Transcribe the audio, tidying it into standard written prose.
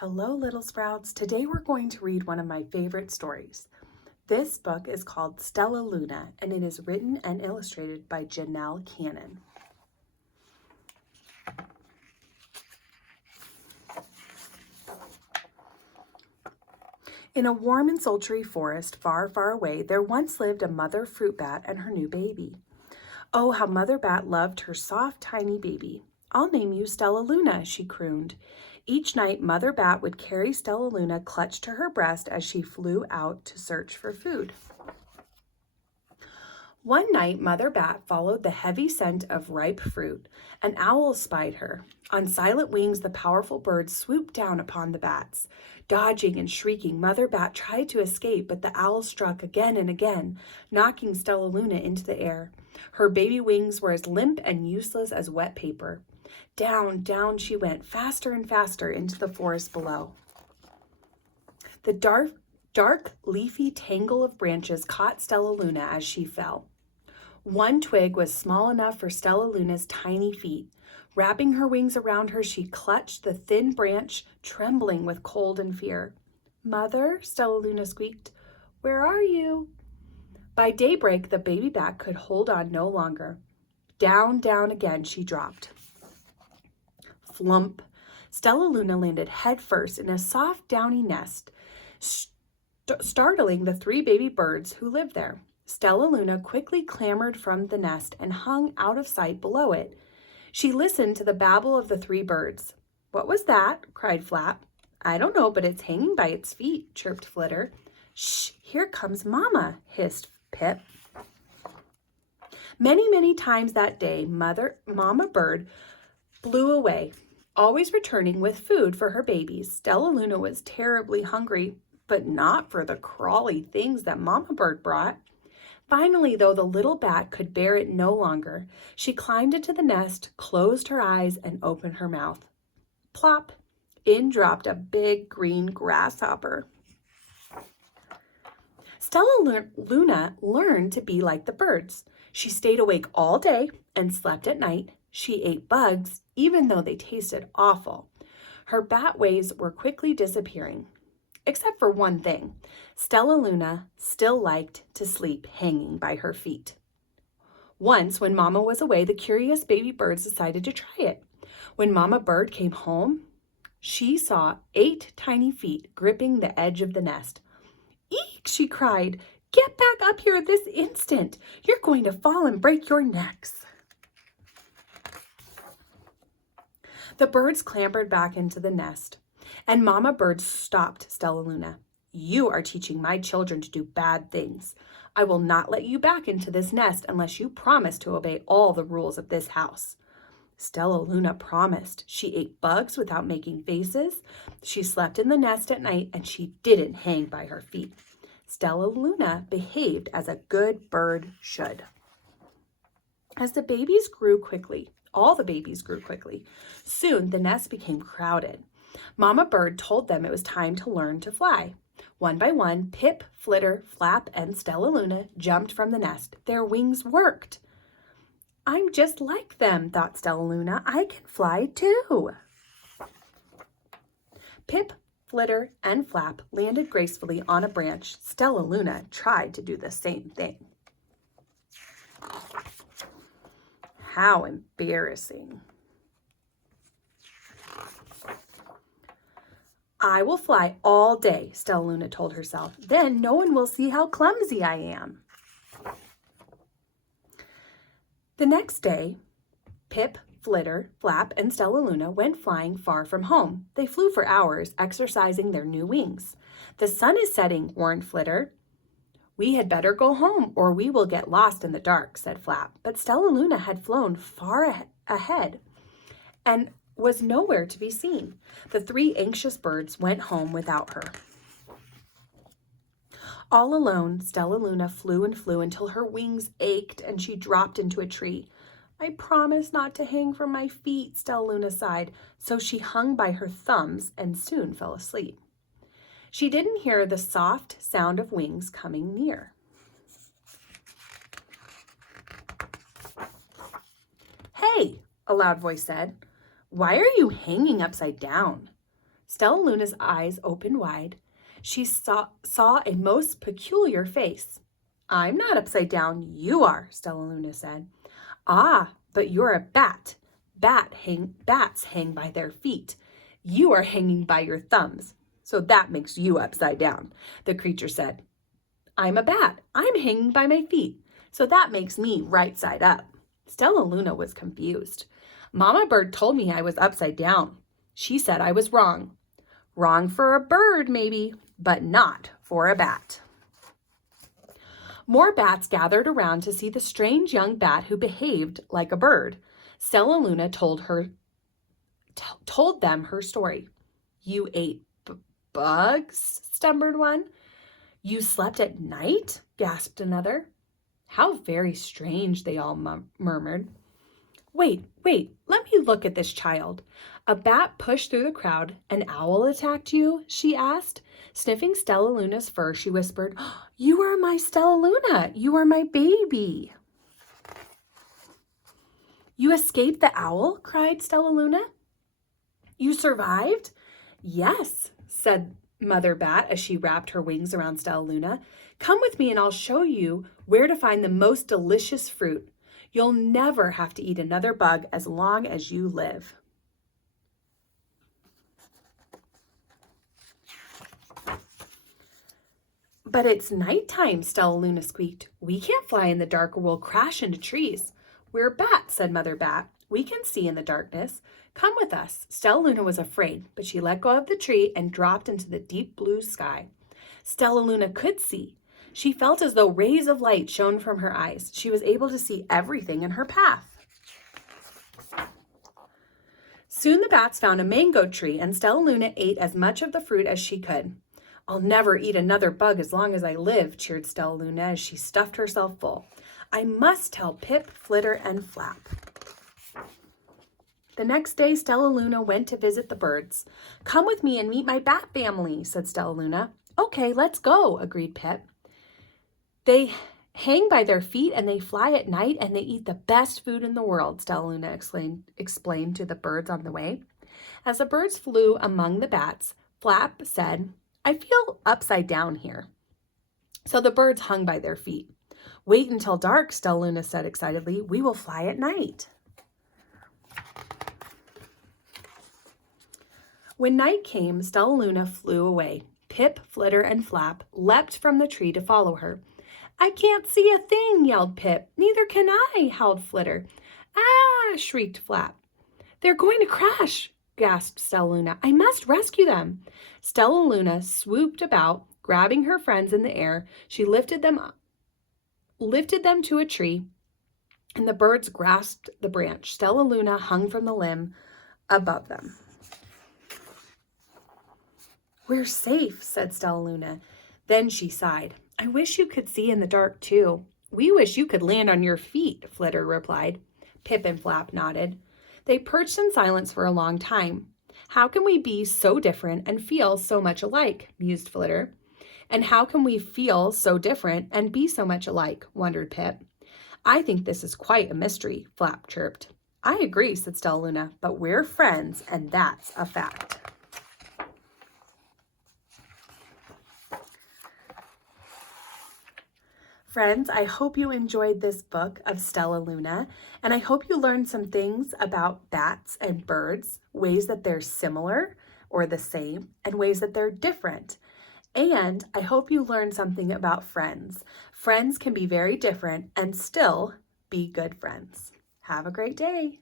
Hello, little sprouts. Today we're going to read one of my favorite stories. This book is called Stellaluna, and it is written and illustrated by Janell. In a warm and sultry forest far, far away, there once lived a mother fruit bat and her new baby. Oh, how Mother Bat loved her soft, tiny baby. "I'll name you Stellaluna," she crooned. Each night, Mother Bat would carry Stellaluna clutched to her breast as she flew out to search for food. One night, Mother Bat followed the heavy scent of ripe fruit. An owl spied her. On silent wings, the powerful bird swooped down upon the bats. Dodging and shrieking, Mother Bat tried to escape, but the owl struck again and again, knocking Stellaluna into the air. Her baby wings were as limp and useless as wet paper. Down, down she went, faster and faster into the forest below. The dark, leafy tangle of branches caught Stellaluna as she fell. One twig was small enough for Stellaluna's tiny feet. Wrapping her wings around her, she clutched the thin branch, trembling with cold and fear. "Mother," Stellaluna squeaked, "where are you?" By daybreak, the baby bat could hold on no longer. Down, down again she dropped. Flump! Stellaluna landed headfirst in a soft, downy nest, startling the three baby birds who lived there. Stellaluna quickly clambered from the nest and hung out of sight below it. She listened to the babble of the three birds. "What was that?" cried Flap. "I don't know, but it's hanging by its feet," chirped Flitter. "Shh, here comes Mama," hissed Pip. Many, many times that day, Mama Bird flew away, always returning with food for her babies. Stellaluna was terribly hungry, but not for the crawly things that Mama Bird brought. Finally, though, the little bat could bear it no longer. She climbed into the nest, closed her eyes, and opened her mouth. Plop! In dropped a big green grasshopper. Stellaluna learned to be like the birds. She stayed awake all day and slept at night. She ate bugs, even though they tasted awful. Her bat ways were quickly disappearing. Except for one thing, Stellaluna still liked to sleep hanging by her feet. Once, when Mama was away, the curious baby birds decided to try it. When Mama Bird came home, she saw 8 tiny feet gripping the edge of the nest. "Eek!" she cried. "Get back up here this instant. You're going to fall and break your necks." The birds clambered back into the nest, and Mama Bird stopped Stellaluna. "You are teaching my children to do bad things. I will not let you back into this nest unless you promise to obey all the rules of this house." Stellaluna promised. She ate bugs without making faces. She slept in the nest at night, and she didn't hang by her feet. Stellaluna behaved as a good bird should. As the babies grew quickly, all the babies grew quickly. Soon the nest became crowded. Mama Bird told them it was time to learn to fly. One by one, Pip, Flitter, Flap, and Stellaluna jumped from the nest. Their wings worked. "I'm just like them," thought Stellaluna. "I can fly too." Pip, Flitter, and Flap landed gracefully on a branch. Stellaluna tried to do the same thing. How embarrassing. "I will fly all day," Stellaluna told herself. "Then no one will see how clumsy I am." The next day, Pip, Flitter, Flap, and Stellaluna went flying far from home. They flew for hours, exercising their new wings. "The sun is setting," warned Flitter. "We had better go home, or we will get lost in the dark," said Flap. But Stellaluna had flown far ahead and was nowhere to be seen. The 3 anxious birds went home without her. All alone, Stellaluna flew and flew until her wings ached and she dropped into a tree. "I promised not to hang from my feet," Stellaluna sighed, so she hung by her thumbs and soon fell asleep. She didn't hear the soft sound of wings coming near. "Hey," a loud voice said. "Why are you hanging upside down?" Stellaluna's eyes opened wide. She saw a most peculiar face. I'm not upside down, you are, Stellaluna said. Ah, but you're a bat. Bats hang by their feet. You are hanging by your thumbs, so that makes you upside down, the creature said. I'm a bat. I'm hanging by my feet, so that makes me right side up. Stellaluna was confused. Mama Bird told me I was upside down. She said I was wrong. Wrong for a bird, maybe, but not for a bat. More bats gathered around to see the strange young bat who behaved like a bird. Stellaluna told them her story. You ate bugs, stumbled one. You slept at night, gasped another. How very strange, they all murmured. Wait, let me look at this child. A bat pushed through the crowd. An owl attacked you? She asked. Sniffing Stellaluna's fur, she whispered, You are my Stellaluna. You are my baby. You escaped the owl? Cried Stellaluna. You survived? Yes, said Mother Bat as she wrapped her wings around Stellaluna. Come with me and I'll show you where to find the most delicious fruit. You'll never have to eat another bug as long as you live. But it's nighttime, Stellaluna squeaked. We can't fly in the dark or we'll crash into trees. We're bats, said Mother Bat. We can see in the darkness. Come with us. Stellaluna was afraid, but she let go of the tree and dropped into the deep blue sky. Stellaluna could see. She felt as though rays of light shone from her eyes. She was able to see everything in her path. Soon the bats found a mango tree, and Stellaluna ate as much of the fruit as she could. I'll never eat another bug as long as I live, cheered Stellaluna as she stuffed herself full. I must tell Pip, Flitter, and Flap. The next day, Stellaluna went to visit the birds. Come with me and meet my bat family, said Stellaluna. Okay, let's go, agreed Pip. They hang by their feet and they fly at night and they eat the best food in the world, Stellaluna explained to the birds on the way. As the birds flew among the bats, Flap said, I feel upside down here. So the birds hung by their feet. Wait until dark, Stellaluna said excitedly. We will fly at night. When night came, Stellaluna flew away. Pip, Flitter, and Flap leapt from the tree to follow her. I can't see a thing, yelled Pip. Neither can I, howled Flitter. Ah, shrieked Flap. They're going to crash, gasped Stellaluna. I must rescue them. Stellaluna swooped about, grabbing her friends in the air. She lifted them to a tree, and the birds grasped the branch. Stellaluna hung from the limb above them. We're safe, said Stellaluna. Then she sighed. I wish you could see in the dark, too. We wish you could land on your feet, Flitter replied. Pip and Flap nodded. They perched in silence for a long time. How can we be so different and feel so much alike, mused Flitter. And how can we feel so different and be so much alike, wondered Pip. I think this is quite a mystery, Flap chirped. I agree, said Stellaluna, but we're friends, and that's a fact. Friends, I hope you enjoyed this book of Stellaluna, and I hope you learned some things about bats and birds, ways that they're similar or the same, and ways that they're different. And I hope you learned something about friends. Friends can be very different and still be good friends. Have a great day.